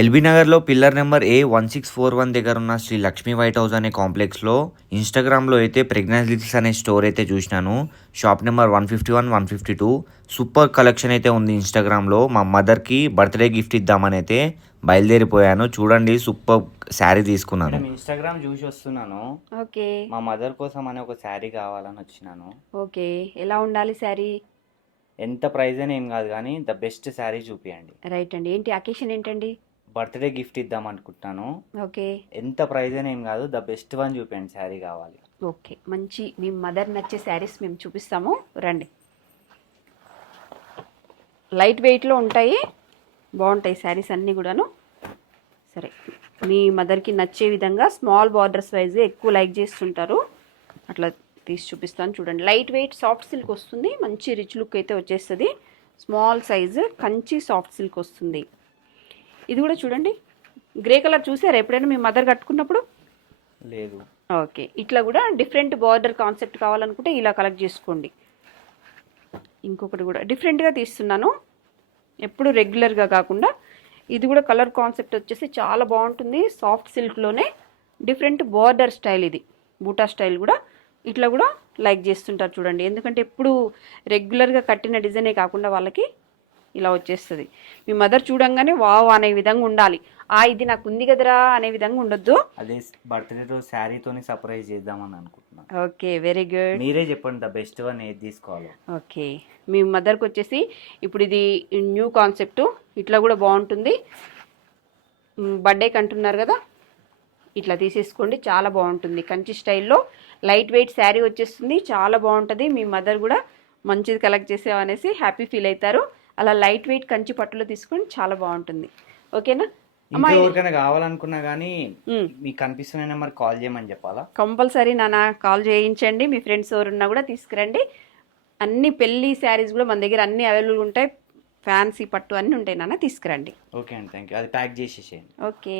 LB నగర్లో pillar number A1641 దగ్గర ఉన్న శ్రీ లక్ష్మీ వైట్ హౌస్ అనే కాంప్లెక్స్లో ఇన్స్టాగ్రామ్లో అయితే ప్రెగ్నెన్సీస్ అనే స్టోర్ అయితే చూసినాను. Shop number 151, 152. సూపర్ కలెక్షన్ అయితే ఉంది ఇన్స్టాగ్రామ్లో. మా మదర్కి బర్త్డే గిఫ్ట్ ఇద్దామని అయితే బయలుదేరిపోయాను. చూడండి, సూపర్ శారీ తీసుకున్నాను. ఇన్స్టాగ్రామ్ చూసి వస్తున్నాను. ఓకే. మా మదర్ కోసం అని ఒక శారీ కావాలని వచ్చినాను. ఓకే, ఎలా ఉండాలి శారీ? ఎంత ప్రైస్ అని ఏం కాదు, కానీ ద బెస్ట్ శారీ చూపియండి. రైట్ అండి. ఏంటి అకేషన్ ఏంటండి? బర్త్డే గిఫ్ట్ ఇద్దాం అనుకుంటున్నాను. ఓకే. ఎంత ప్రైస్ అని ఏం కాదు, ద బెస్ట్ వన్ చూపించండి, శారీ కావాలి. ఓకే, మంచి మీ మదర్ నచ్చే శారీస్ మేము చూపిస్తాము, రండి. లైట్ వెయిట్లో ఉంటాయి, బాగుంటాయి శారీస్ అన్నీ కూడాను. సరే, మీ మదర్కి నచ్చే విధంగా స్మాల్ బార్డర్స్ వైజ్ ఎక్కువ లైక్ చేస్తుంటారు, అట్లా తీసి చూపిస్తాను. చూడండి, లైట్ వెయిట్ సాఫ్ట్ సిల్క్ వస్తుంది, మంచి రిచ్ లుక్ అయితే వచ్చేస్తుంది. Small size Kanchi soft silk వస్తుంది. ఇది కూడా చూడండి, గ్రే కలర్ చూసారా ఎప్పుడైనా మీ మదర్ కట్టుకున్నప్పుడు? లేదు. ఓకే, ఇట్లా కూడా డిఫరెంట్ బార్డర్ కాన్సెప్ట్ కావాలనుకుంటే ఇలా కలెక్ట్ చేసుకోండి. ఇంకొకటి కూడా డిఫరెంట్గా తీస్తున్నాను, ఎప్పుడు రెగ్యులర్గా కాకుండా. ఇది కూడా కలర్ కాన్సెప్ట్ వచ్చేసి చాలా బాగుంటుంది, సాఫ్ట్ సిల్క్లోనే డిఫరెంట్ బార్డర్ స్టైల్. ఇది బూటా స్టైల్ కూడా ఇట్లా కూడా లైక్ చేస్తుంటారు చూడండి, ఎందుకంటే ఎప్పుడు రెగ్యులర్గా కట్టిన డిజైనే కాకుండా వాళ్ళకి ఇలా వచ్చేస్తుంది. మీ మదర్ చూడంగానే వావ్ అనే విధంగా ఉండాలి, ఇది నాకు ఉంది కదరా అనే విధంగా ఉండొద్దు. అదే బర్త్డే రోజు శారీతోని సర్ప్రైజ్ చేద్దామని అనుకుంటున్నాను. Okay, very good. మీరే చెప్పండి ద బెస్ట్ వన్ ఏది తీసుకోవాలి. ఓకే, మీ మదర్కి వచ్చేసి ఇప్పుడు ఇది న్యూ కాన్సెప్ట్, ఇట్లా కూడా బాగుంటుంది. బర్త్డేకి అంటున్నారు కదా, ఇట్లా తీసేసుకోండి, చాలా బాగుంటుంది. కంచి స్టైల్లో లైట్ వెయిట్ శారీ వచ్చేస్తుంది, చాలా బాగుంటుంది. మీ మదర్ కూడా మంచిది కలెక్ట్ చేసామనేసి హ్యాపీ ఫీల్ అవుతారు. అలా లైట్ వెయిట్ కంచి పట్టులో తీసుకొని చాలా బాగుంటుంది. ఓకేనా? ఎవరికైనా కావాలనుకున్నా కానీ మీకు కనిపిస్తున్న నెంబర్ కాల్ చేయమని చెప్పాలా? కంపల్సరీ నాన్న కాల్ చేయించండి, మీ ఫ్రెండ్స్ ఎవరున్నా కూడా తీసుకురండి. అన్ని పెళ్లి శారీస్ కూడా మన దగ్గర అన్ని అవైలబుల్ ఉంటాయి, ఫ్యాన్సీ పట్టు అన్నీ ఉంటాయి నాన్న, తీసుకురండి. ఓకే అండి, థ్యాంక్ యూ. అది ప్యాక్ చేసేసేయండి. ఓకే.